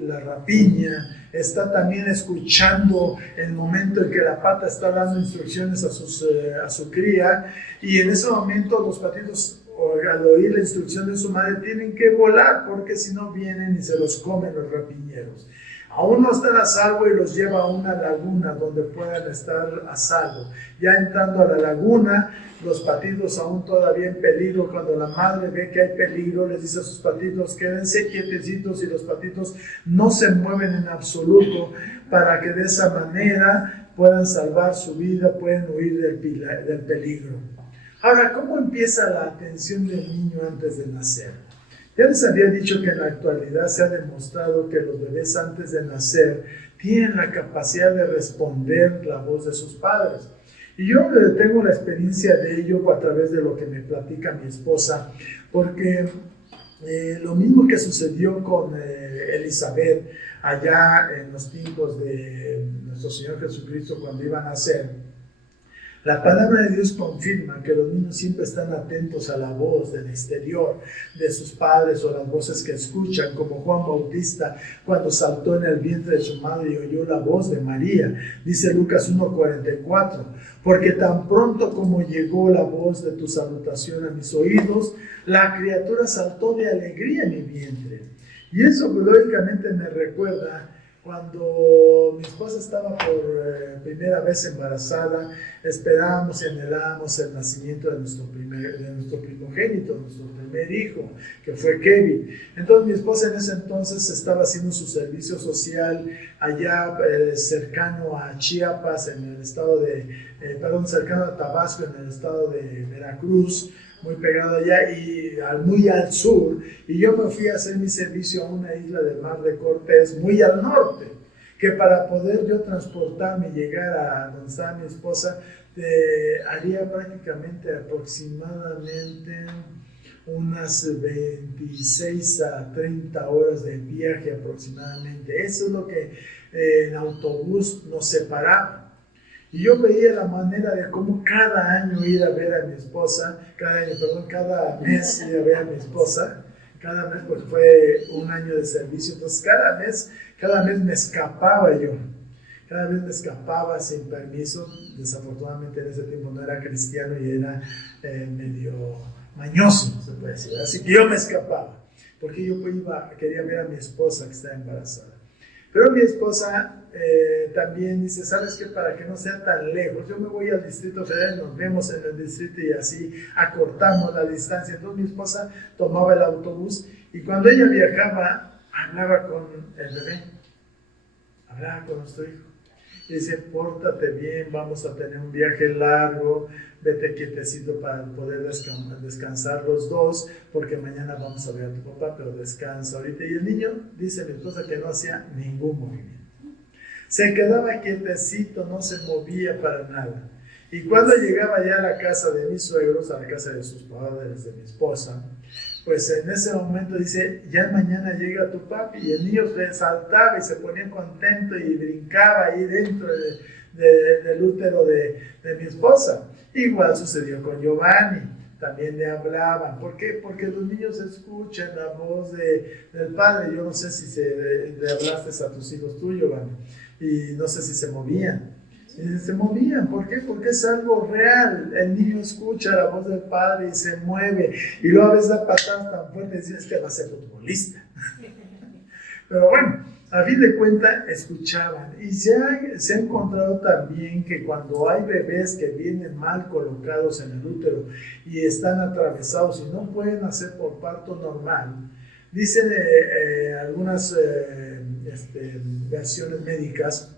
La rapiña está también escuchando el momento en que la pata está dando instrucciones a su cría, y en ese momento los patitos, al oír la instrucción de su madre, tienen que volar, porque si no vienen y se los comen los rapiñeros. Aún no están a salvo y los lleva a una laguna donde puedan estar a salvo. Ya entrando a la laguna, los patitos aún todavía en peligro, cuando la madre ve que hay peligro, les dice a sus patitos, quédense quietecitos, y los patitos no se mueven en absoluto, para que de esa manera puedan salvar su vida, pueden huir del peligro. Ahora, ¿cómo empieza la atención del niño antes de nacer? Ya les había dicho que en la actualidad se ha demostrado que los bebés antes de nacer tienen la capacidad de responder la voz de sus padres. Y yo tengo la experiencia de ello a través de lo que me platica mi esposa, porque Lo mismo que sucedió con Elizabeth allá en los tiempos de nuestro Señor Jesucristo cuando iban a nacer. La palabra de Dios confirma que los niños siempre están atentos a la voz del exterior de sus padres o las voces que escuchan, como Juan Bautista cuando saltó en el vientre de su madre y oyó la voz de María. Dice Lucas 1:44, porque tan pronto como llegó la voz de tu salutación a mis oídos, la criatura saltó de alegría en mi vientre. Y eso lógicamente me recuerda cuando mi esposa estaba por primera vez embarazada. Esperábamos y anhelábamos el nacimiento de nuestro primogénito, nuestro primer hijo, que fue Kevin. Entonces mi esposa en ese entonces estaba haciendo su servicio social allá cercano a Chiapas, en el estado cercano a Tabasco, en el estado de Veracruz, muy pegado allá y muy al sur, y yo me fui a hacer mi servicio a una isla del Mar de Cortés, muy al norte, que para poder yo transportarme y llegar a donde estaba mi esposa, haría prácticamente aproximadamente unas 26 a 30 horas de viaje aproximadamente. Eso es lo que en autobús nos separaba. Y yo veía la manera de cómo cada año ir a ver a mi esposa, cada mes ir a ver a mi esposa, cada mes, pues fue un año de servicio, entonces cada mes me escapaba yo, cada vez me escapaba sin permiso. Desafortunadamente en ese tiempo no era cristiano y era medio mañoso, se puede decir, así que yo me escapaba, porque yo quería ver a mi esposa que estaba embarazada. Pero mi esposa también dice, ¿sabes qué? Para que no sea tan lejos, yo me voy al Distrito Federal, nos vemos en el distrito y así acortamos la distancia. Entonces mi esposa tomaba el autobús y cuando ella viajaba, hablaba con el bebé, hablaba con nuestro hijo. Y dice, pórtate bien, vamos a tener un viaje largo, vete quietecito para poder descansar los dos, porque mañana vamos a ver a tu papá, pero descansa ahorita. Y el niño, dice mi esposa, que no hacía ningún movimiento. Se quedaba quietecito, no se movía para nada. Y cuando llegaba ya a la casa de mis suegros, a la casa de sus padres, de mi esposa, pues en ese momento dice, ya mañana llega tu papi, y el niño saltaba y se ponía contento y brincaba ahí dentro del útero de mi esposa. Igual sucedió con Giovanni, también le hablaban. ¿Por qué? Porque los niños escuchan la voz del padre. Yo no sé si le hablaste a tus hijos tú, Giovanni, y no sé si se movían. Se movían, ¿por qué? Porque es algo real. El niño escucha la voz del padre y se mueve, y luego a veces da patadas tan fuertes y dices que va a ser futbolista. Pero bueno, a fin de cuentas escuchaban. Y se ha encontrado también que cuando hay bebés que vienen mal colocados en el útero y están atravesados y no pueden hacer por parto normal, dicen algunas versiones médicas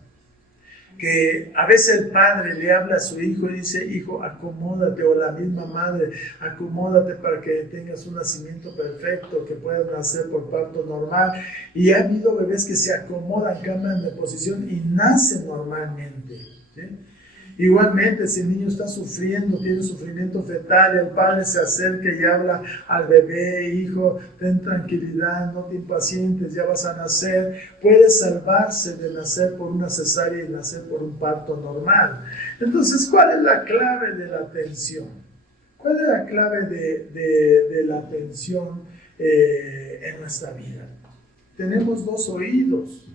que a veces el padre le habla a su hijo y dice, hijo, acomódate, o la misma madre, acomódate para que tengas un nacimiento perfecto, que puedas nacer por parto normal. Y ha habido bebés que se acomodan, cambian de posición y nacen normalmente, ¿sí? Igualmente, si el niño está sufriendo, tiene sufrimiento fetal, el padre se acerca y habla al bebé, hijo, ten tranquilidad, no te impacientes, ya vas a nacer. Puede salvarse de nacer por una cesárea y nacer por un parto normal. Entonces, ¿cuál es la clave de la atención? ¿Cuál es la clave de la atención en nuestra vida? Tenemos dos oídos,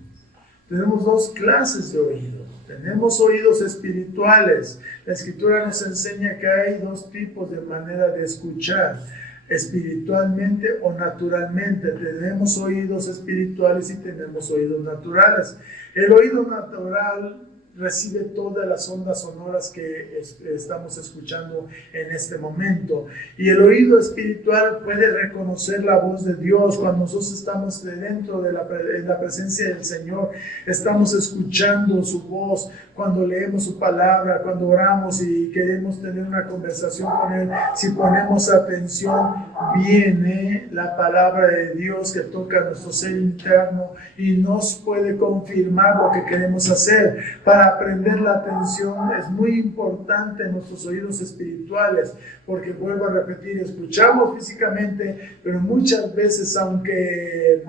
tenemos dos clases de oídos. Tenemos oídos espirituales. La Escritura nos enseña que hay dos tipos de manera de escuchar, espiritualmente o naturalmente. Tenemos oídos espirituales y tenemos oídos naturales. El oído natural recibe todas las ondas sonoras que estamos escuchando en este momento. Y el oído espiritual puede reconocer la voz de Dios. Cuando nosotros estamos dentro de la presencia del Señor, estamos escuchando su voz. Cuando leemos su palabra, cuando oramos y queremos tener una conversación con Él, si ponemos atención, viene la palabra de Dios que toca nuestro ser interno y nos puede confirmar lo que queremos hacer. Para para aprender la atención es muy importante en nuestros oídos espirituales, porque vuelvo a repetir, escuchamos físicamente, pero muchas veces, aunque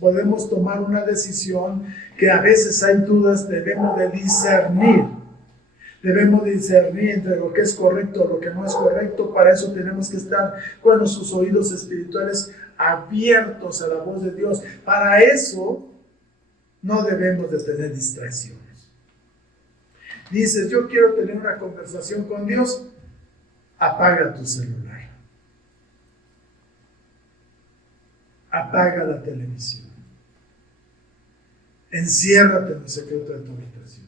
podemos tomar una decisión, que a veces hay dudas, debemos de discernir. Debemos discernir entre lo que es correcto y lo que no es correcto. Para eso tenemos que estar con nuestros oídos espirituales abiertos a la voz de Dios. Para eso no debemos de tener distracciones. Dices, yo quiero tener una conversación con Dios, apaga tu celular. Apaga la televisión. Enciérrate en el secreto de tu habitación.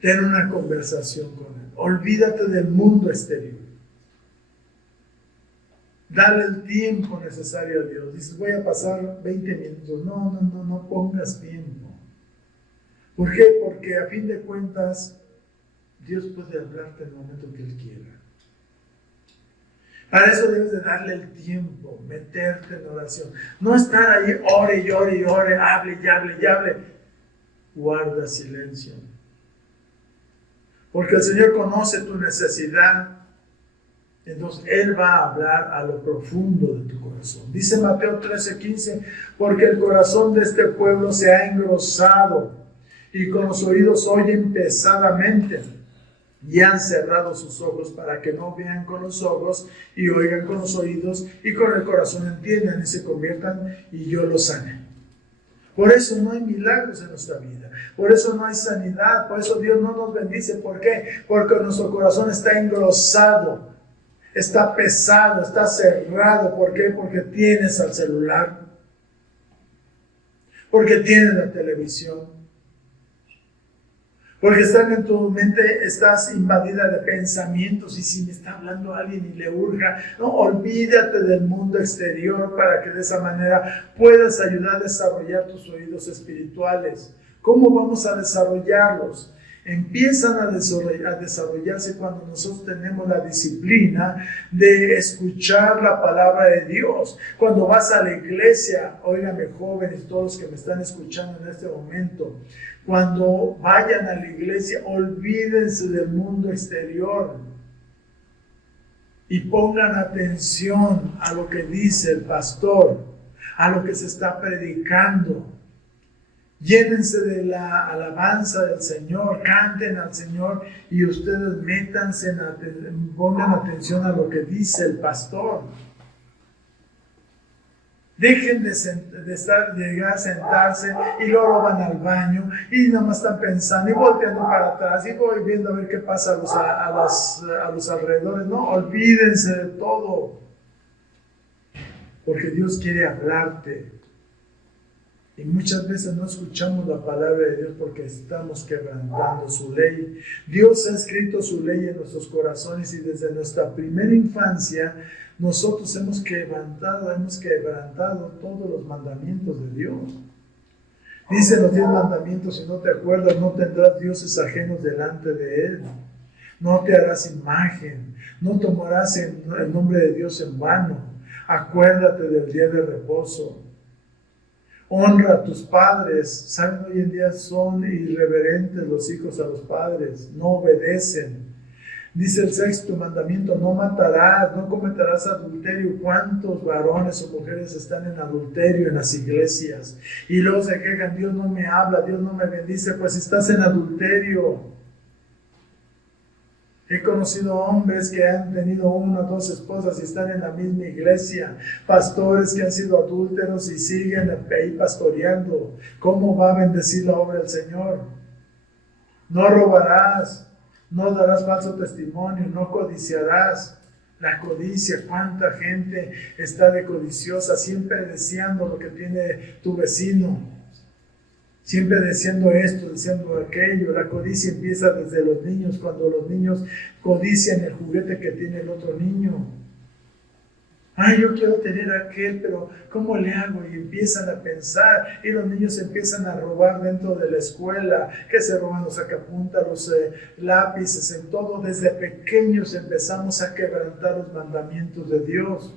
Ten una conversación con Él. Olvídate del mundo exterior. Dale el tiempo necesario a Dios. Dices, voy a pasar 20 minutos. No pongas tiempo. ¿Por qué? Porque a fin de cuentas, Dios puede hablarte en el momento que Él quiera. Para eso debes de darle el tiempo, meterte en oración. No estar ahí, ore y ore y ore, hable y hable y hable. Guarda silencio. Porque el Señor conoce tu necesidad. Entonces Él va a hablar a lo profundo de tu corazón. Dice Mateo 13:15, porque el corazón de este pueblo se ha engrosado y con los oídos oyen pesadamente y han cerrado sus ojos para que no vean con los ojos y oigan con los oídos y con el corazón entiendan y se conviertan y yo los sane. Por eso no hay milagros en nuestra vida. Por eso no hay sanidad. Por eso Dios no nos bendice. ¿Por qué? Porque nuestro corazón está engrosado, está pesado, está cerrado. ¿Por qué? Porque tienes al celular. Porque tienes la televisión. Porque están en tu mente, estás invadida de pensamientos y si me está hablando alguien y le urja, no, olvídate del mundo exterior para que de esa manera puedas ayudar a desarrollar tus oídos espirituales. ¿Cómo vamos a desarrollarlos? Empiezan a desarrollarse cuando nosotros tenemos la disciplina de escuchar la palabra de Dios. Cuando vas a la iglesia, óigame jóvenes, todos los que me están escuchando en este momento, cuando vayan a la iglesia, olvídense del mundo exterior y pongan atención a lo que dice el pastor, a lo que se está predicando. Llénense de la alabanza del Señor, canten al Señor y ustedes métanse, pongan atención a lo que dice el pastor. Dejen de llegar a sentarse y luego van al baño y nada más están pensando y volteando para atrás y voy viendo a ver qué pasa a los alrededores. No, olvídense de todo, porque Dios quiere hablarte. Y muchas veces no escuchamos la palabra de Dios porque estamos quebrantando su ley. Dios ha escrito su ley en nuestros corazones y desde nuestra primera infancia nosotros hemos quebrantado todos los mandamientos de Dios. Dicen los 10 mandamientos, si no te acuerdas, no tendrás dioses ajenos delante de Él. No te harás imagen, no tomarás el nombre de Dios en vano. Acuérdate del día de reposo. Honra a tus padres. Saben, hoy en día son irreverentes los hijos a los padres, no obedecen. Dice el 6º mandamiento, no matarás, no cometerás adulterio. ¿Cuántos varones o mujeres están en adulterio en las iglesias? Y luego se quejan, Dios no me habla, Dios no me bendice. Pues estás en adulterio. He conocido hombres que han tenido 1 o 2 esposas y están en la misma iglesia. Pastores que han sido adúlteros y siguen ahí pastoreando. ¿Cómo va a bendecir la obra del Señor? No robarás. No darás falso testimonio, no codiciarás. La codicia, cuánta gente está de codiciosa, siempre deseando lo que tiene tu vecino, siempre deseando esto, deseando aquello. La codicia empieza desde los niños, cuando los niños codician el juguete que tiene el otro niño. Ay, yo quiero tener aquel, pero ¿cómo le hago? Y empiezan a pensar, y los niños empiezan a robar dentro de la escuela, que se roban los sacapuntas, los lápices, en todo. Desde pequeños empezamos a quebrantar los mandamientos de Dios.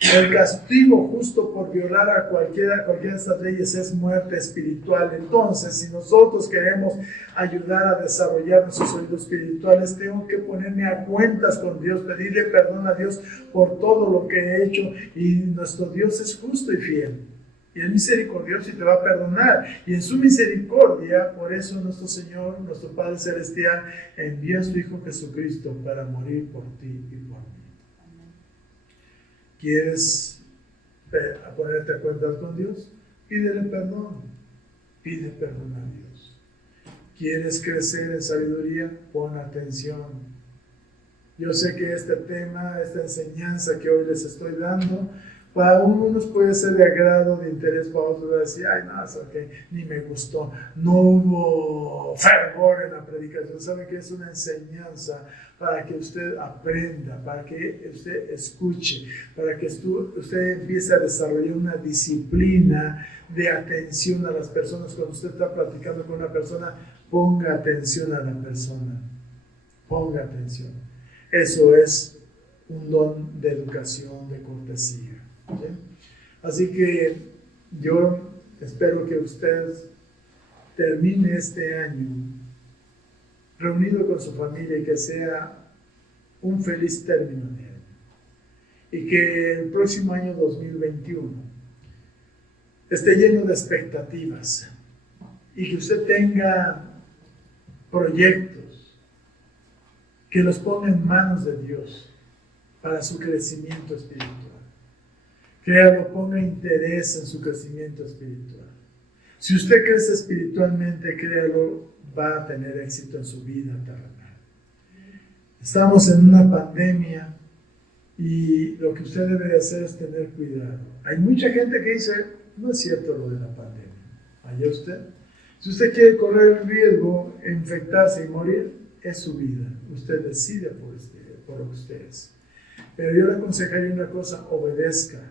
El castigo justo por violar a cualquiera de estas leyes es muerte espiritual. Entonces, si nosotros queremos ayudar a desarrollar nuestros oídos espirituales, tengo que ponerme a cuentas con Dios, pedirle perdón a Dios por todo lo que he hecho. Y nuestro Dios es justo y fiel. Y es misericordioso y te va a perdonar. Y en su misericordia, por eso nuestro Señor, nuestro Padre Celestial, envía a su Hijo Jesucristo para morir por ti y por mí. ¿Quieres ponerte a cuentas con Dios? Pídele perdón. Pide perdón a Dios. ¿Quieres crecer en sabiduría? Pon atención. Yo sé que este tema, esta enseñanza que hoy les estoy dando, para unos puede ser de agrado, de interés, para otros va a decir, ay, no, es okay, ni me gustó, no hubo fervor en la predicación. Saben que es una enseñanza para que usted aprenda, para que usted escuche, para que usted empiece a desarrollar una disciplina de atención a las personas. Cuando usted está platicando con una persona, ponga atención a la persona, ponga atención. Eso es un don de educación, de cortesía. ¿Sí? Así que yo espero que usted termine este año reunido con su familia y que sea un feliz término de año. Y que el próximo año 2021 esté lleno de expectativas y que usted tenga proyectos que los ponga en manos de Dios para su crecimiento espiritual. Créalo, ponga interés en su crecimiento espiritual. Si usted crece espiritualmente, créalo, va a tener éxito en su vida terrenal. Estamos en una pandemia y lo que usted debe hacer es tener cuidado. Hay mucha gente que dice, no es cierto lo de la pandemia. ¿Allá usted? Si usted quiere correr el riesgo de infectarse y morir, es su vida. Usted decide por lo que usted es. Pero yo le aconsejaría una cosa, obedezca.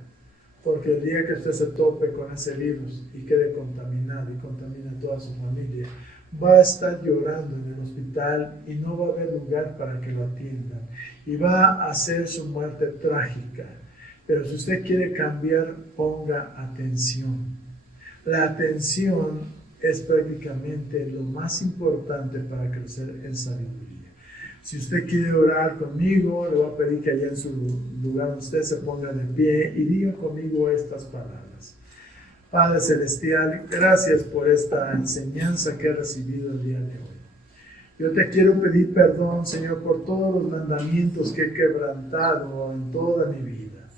Porque el día que usted se tope con ese virus y quede contaminado y contamina a toda su familia, va a estar llorando en el hospital y no va a haber lugar para que lo atiendan. Y va a ser su muerte trágica. Pero si usted quiere cambiar, ponga atención. La atención es prácticamente lo más importante para crecer en sabiduría. Si usted quiere orar conmigo, le voy a pedir que allá en su lugar usted se ponga de pie y diga conmigo estas palabras. Padre Celestial, gracias por esta enseñanza que he recibido el día de hoy. Yo te quiero pedir perdón, Señor, por todos los mandamientos que he quebrantado en toda mi vida.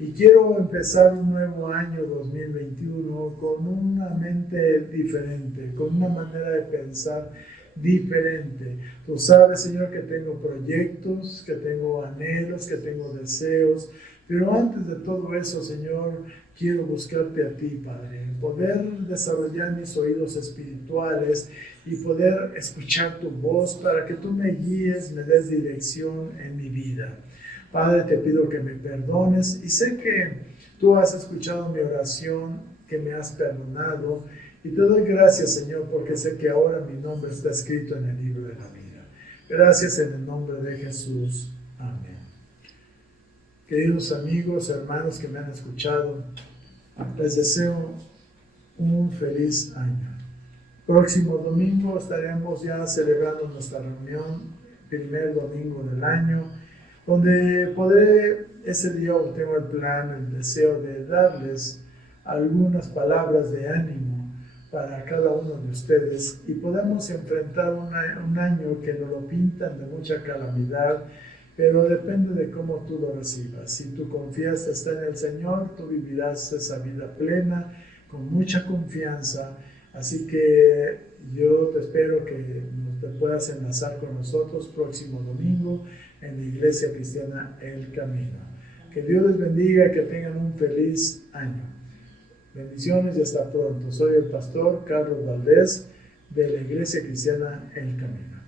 Y quiero empezar un nuevo año 2021 con una mente diferente, con una manera de pensar diferente. Tú sabes, Señor, que tengo proyectos, que tengo anhelos, que tengo deseos, pero antes de todo eso, Señor, quiero buscarte a ti, Padre, poder desarrollar mis oídos espirituales y poder escuchar tu voz para que tú me guíes, me des dirección en mi vida. Padre, te pido que me perdones y sé que tú has escuchado mi oración, que me has perdonado. Y te doy gracias, Señor, porque sé que ahora mi nombre está escrito en el libro de la vida. Gracias en el nombre de Jesús. Amén. Queridos amigos, hermanos que me han escuchado, les deseo un feliz año. Próximo domingo estaremos ya celebrando nuestra reunión, primer domingo del año, donde ese día tengo el plan, el deseo de darles algunas palabras de ánimo para cada uno de ustedes y podamos enfrentar un año que nos lo pintan de mucha calamidad, pero depende de cómo tú lo recibas. Si tu confianza está en el Señor, tú vivirás esa vida plena, con mucha confianza. Así que yo te espero que te puedas enlazar con nosotros próximo domingo en la Iglesia Cristiana El Camino. Que Dios les bendiga y que tengan un feliz año. Bendiciones y hasta pronto. Soy el pastor Carlos Valdés de la Iglesia Cristiana El Camino.